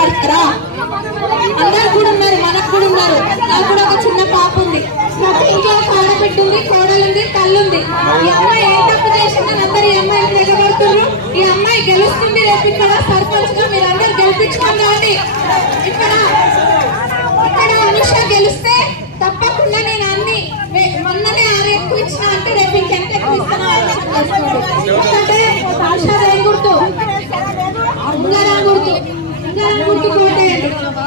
పడతారా? అందరు కూడా ఉన్నారు, మనకు కూడా ఉన్నారు. నాకు కూడా ఒక చిన్న పాప ఉంది, నాకు ఇంట్లో ఆడబిడ్డ ఉంది, కోడలు ఉంది, తల్లుంది. ఈ అమ్మాయి ఏ తప్పు చేసిందని అందరు ఈ అమ్మాయిని నిలబడుతున్నారు. ఈ అమ్మాయి గెలుస్తుంది రేపు ఇక్కడ సర్పంచ్ గా. మీరు అందరు గెలిపించుకోండి. ఇక్కడ అనుష గెలిస్తే తప్పకుండా నేను అన్ని మొన్ననే 6 ఎక్కువ ఇచ్చిన అంటే రేపు ఇంకెంత ఎక్కువ ఇస్తాను.